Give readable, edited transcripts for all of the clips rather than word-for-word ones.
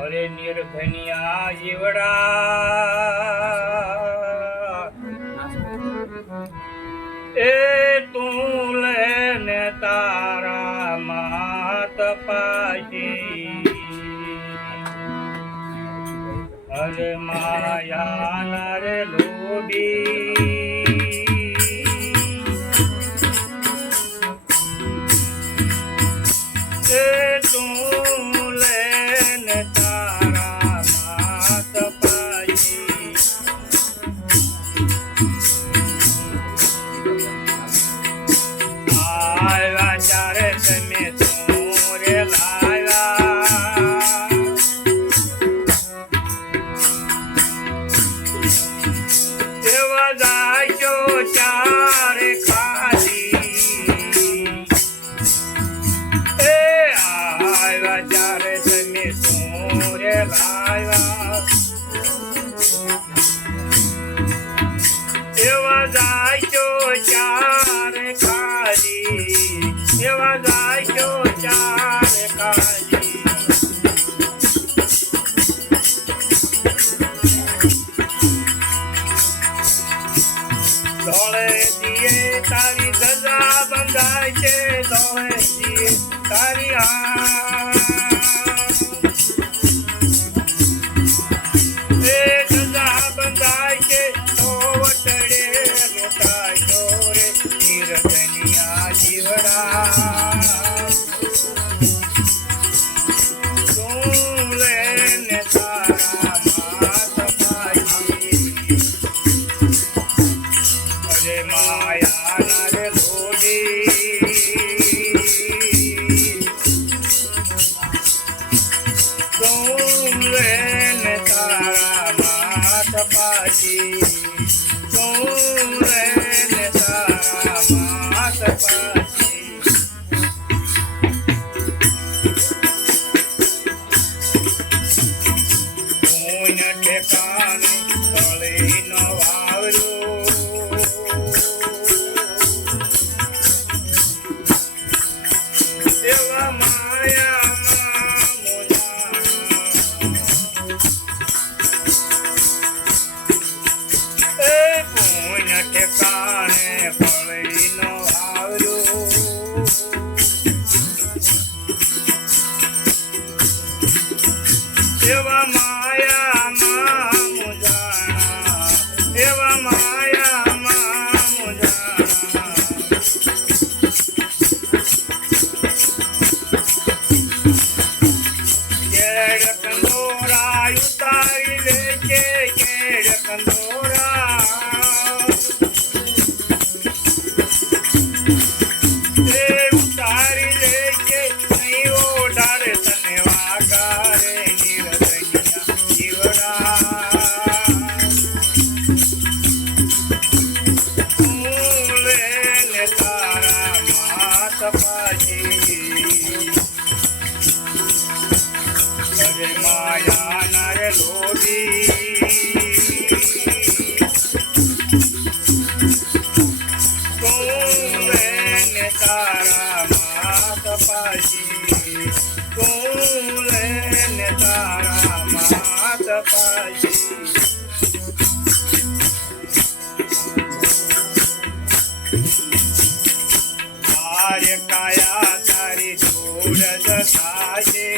અરે નિર્ધનિયા જીવડા એ તું લેને તારા માત પાછી અરે માયા નરે લોભી તારી ધજા બંધાય છે દોહે તારી ધજા બંધાય છે તો વટડે મોટા ચોરે નિર્ધનિયા જીવડા તું લેને તારા માત પાછી અરે માયા પાછી તું લેને તારા માત પાછી કોઈને ઠેકાણે તળી ન વાવરું એવા માયામાં ઠેકાણે પડી નો આવ્યું એવા માયામાં મુજાણા એવા માયામાં મુજાણા કેડ કંદોરા ઉતારી લે છે કેડ કંદોરા અરે માયા નરે લોભી તું લેને તારા માત પાછી તું લેને તારા માત પાછી તારે કાયા તારી જોડ થાય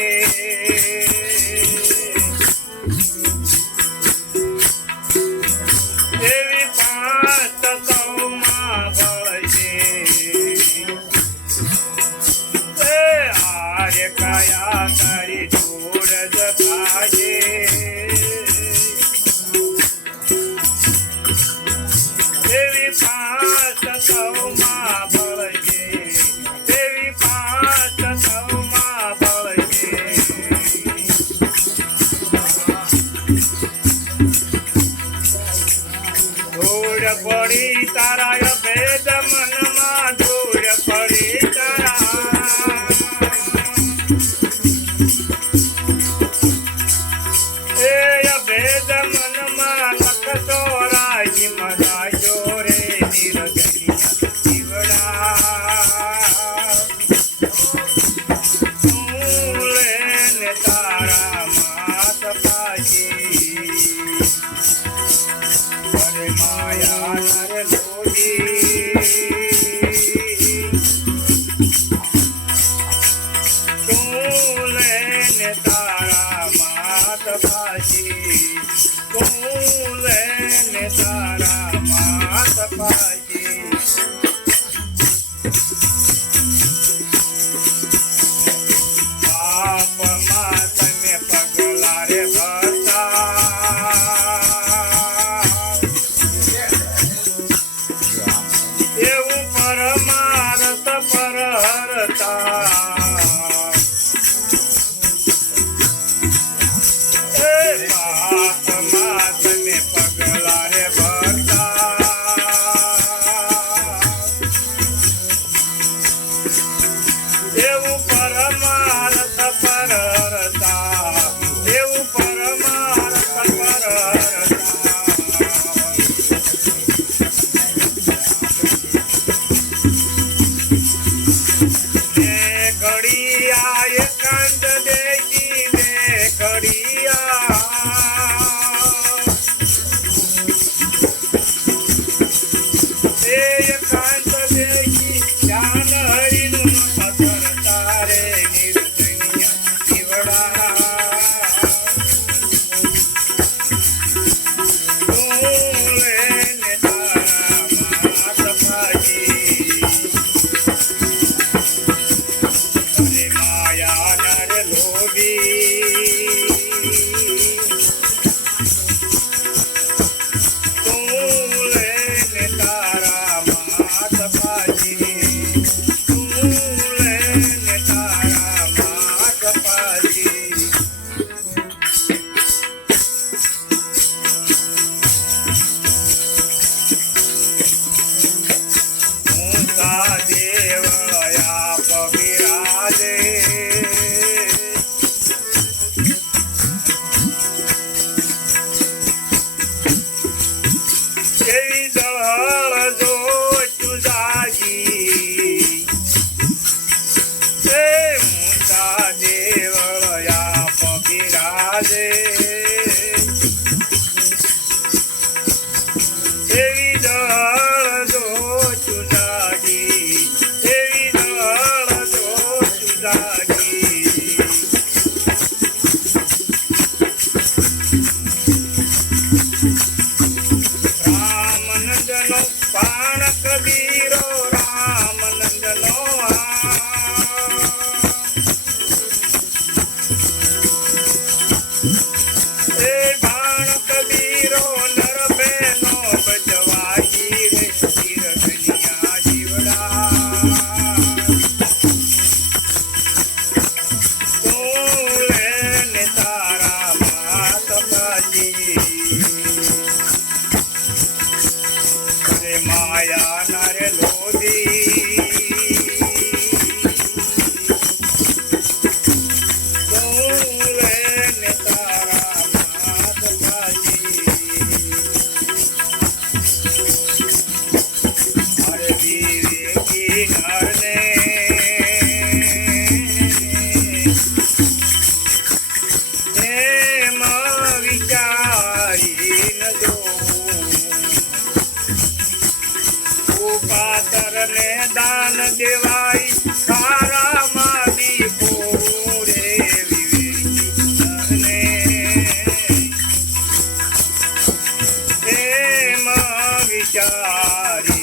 એવી પાંચ કૌમાં ભળશે આરે કાયા તારી જોડ થાય એવી પાંચ કૌમાં ભળશે એવી પાંચ કૌમાં ભળશે ધૂળ પડી તારા ભેદ મનમાં ધૂળ પડી તારા એ ભેદ મનમાં લખતો રાજી મરાજો રે નિર્ધનિયા જીવડા તું લેને તારા ને તારા માત પાછી તું લે ને તારા માત પાછી પાપમાં તમે પગલા રે ભરતા એવું પરમાર્થ પર હરતા પાપમાં તમે પગલા રે ભરતા એવું પરમાર્થ પર હરતા એવું પરમાર્થ પર હરતા ઘડિયા એકાંત દેખી દે ઘડિયા એકાંત દેખી ધ્યાન હરિનું પથર તારે નિર્જનિયા જીવડા તું લે ને તારા માત પાછી માયા નર લોભી તું લે ને તારા માત પાછી તું લે ને તારા માત પાછી ઊંચા દેવળયા પવિરાજે કેવી દળ જો ચુજાગી ઊંચા દેવળયા પવિરાજે એવી દળ જો ચુજાગી એવી દળ જો ચુજાગી રામનંદનો પાણ કબીરો રામનંદનો એ બાણ કબીરો નર બેનો બજવાઈ રે ચિરગનિયા જીવડા તું લે ને તારા માત પાછી માયા નરે લોધી તું લે ને તારા માત પાછી અરે વિવેકી નરને એમ વિચારી ન જોવું પાતર ને દાન દેવાય તારા માદી રે વિવેકી એમ વિચારી